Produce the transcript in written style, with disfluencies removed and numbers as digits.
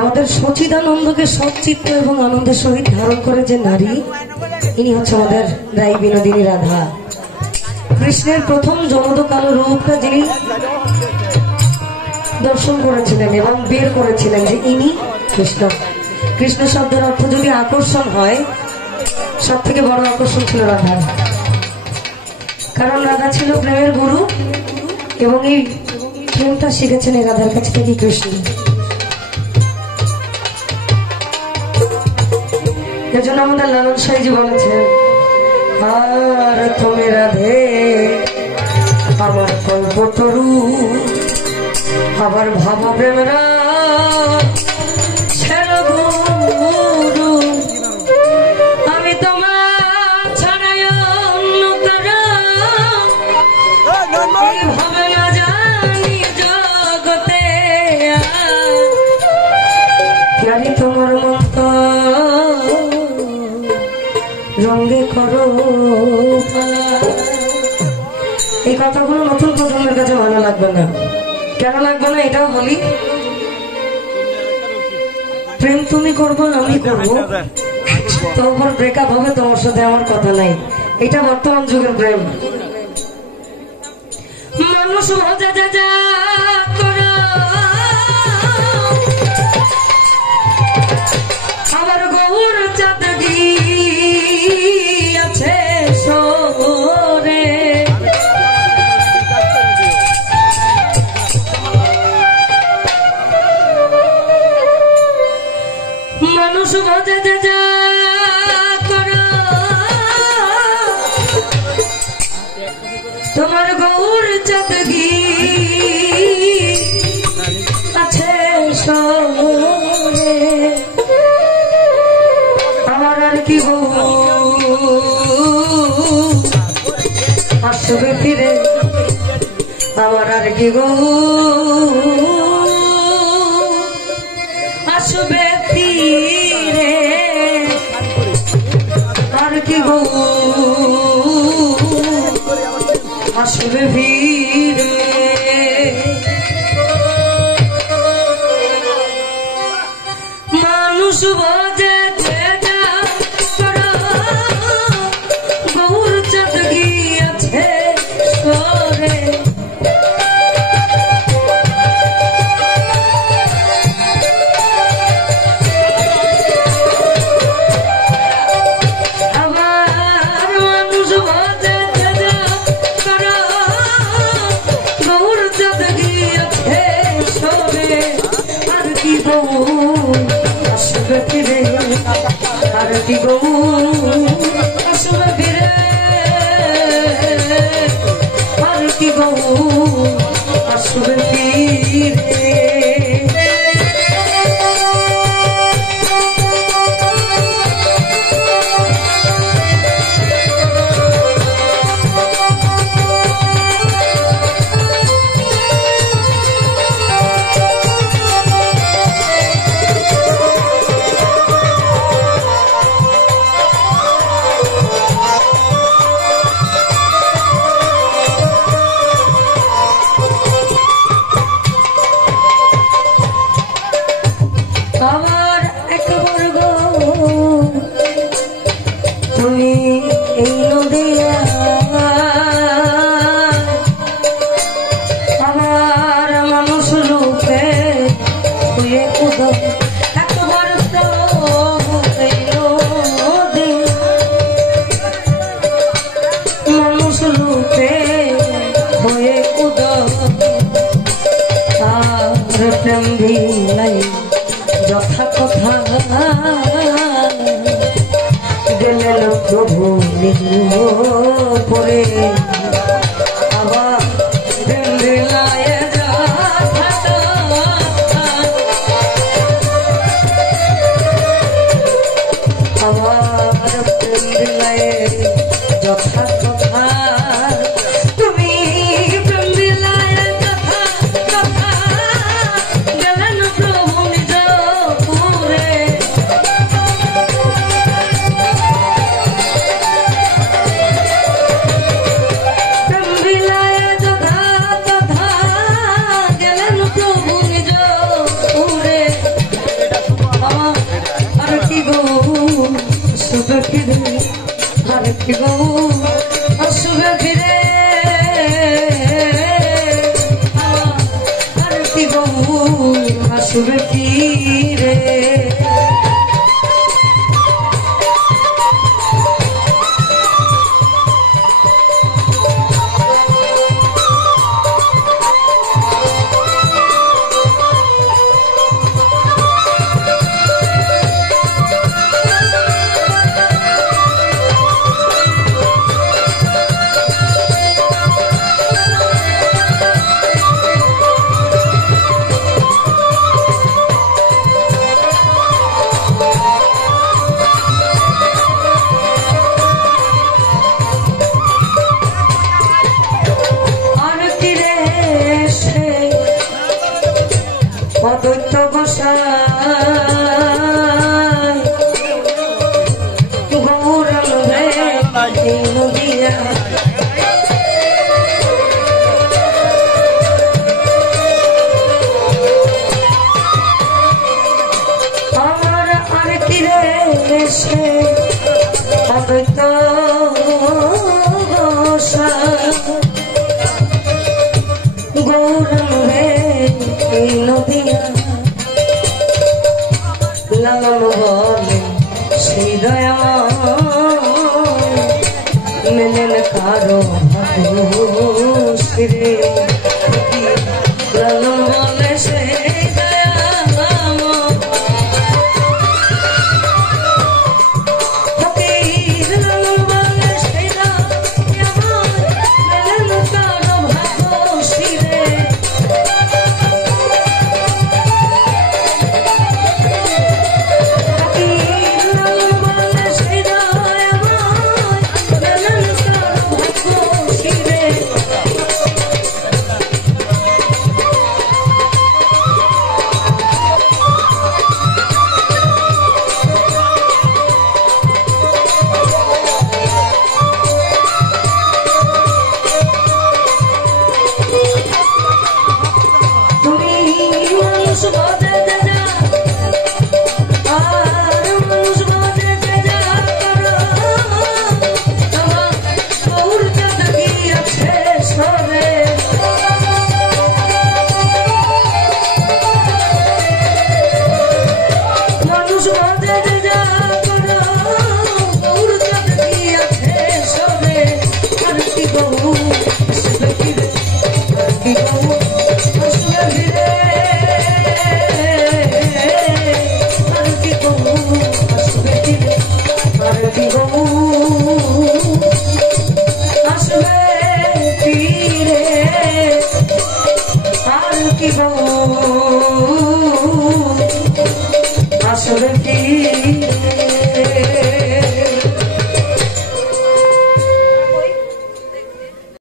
আমাদের সচিদানন্দকে সচ্চিত্ত এবং আনন্দের সহিত ধারণ করে যে নারী, ইনি হচ্ছে আমাদের রাই বিনোদিনী রাধা। কৃষ্ণের প্রথম যমজ কালো রূপটা যিনি দর্শন করেছিলেন এবং বের করেছিলেন যে ইনি কৃষ্ণ। কৃষ্ণ শব্দের অর্থ যদি আকর্ষণ হয়, সব থেকে বড় আকর্ষণ ছিল রাধার, কারণ রাধা ছিল প্রেমের গুরু এবং এই প্রেমটা শিখেছেন এই রাধার কাছ থেকে কৃষ্ণ। এর জন্য আমাদের লালন সাইজি বলেছেন, আর তুমি রাধে আমার কল্পতরু, আবার ভাব প্রেমরা আমি তোমার ছাড়াই অন্য তারা ভাবে না জানি জগতে, জানি তোমার মত রঙে করো। এই কথাগুলো নতুন প্রজন্মের কাছে ভালো লাগবে না। কেন লাগবে না এটাও বলি। প্রেম তুমি করবো না আমি করবো, তোমার ব্রেকআপ হবে, তোমার সাথে আমার কথা নাই, এটা বর্তমান যুগের প্রেম। মানুষ ভজা যা যা করো আমার গৌর চাঁদগি আছে সোরে, মানুষ ভজা যা যা করো তোমার গৌর চাঁদগি আছে সোরে, আমার আর কি গো আসবে ফিরে, আমার আর কি গো আসবে ফিরে, আর কি গো আসবে ফিরে। মানুষ বোঝে গৌর চাঁদগি আছে সোরে, আর কি গো আসবে ফিরে, আর কি গো আসবে ফিরে। আমার একবার গো তুমি এই নদিয়া, আমার মানুষ রূপে হয়ে উদো, একবার তো এই নদিয়া মানুষ রূপে হয়ে উদো, আর প্রেম ভিলাই যথা কথা গেলেন প্রভু পরে, আবার আমার প্রেম দিলায় যথা কথা, তুমি প্রেম দিলায় যথা কথা গেলেন প্রভু নিজ পুরে, রে অদ্বৈত গোসাই গৌরাঙ্গে নদিয়া আমার আর কি রে সে অদ্বৈত গোসাই গৌরাঙ্গে নদিয়া লালন বলে সেই দয়া মেলেন কারো রে লালন বলে সেই দয়া লালন বলে সেই দয়া মেলেন কারো রে আসবে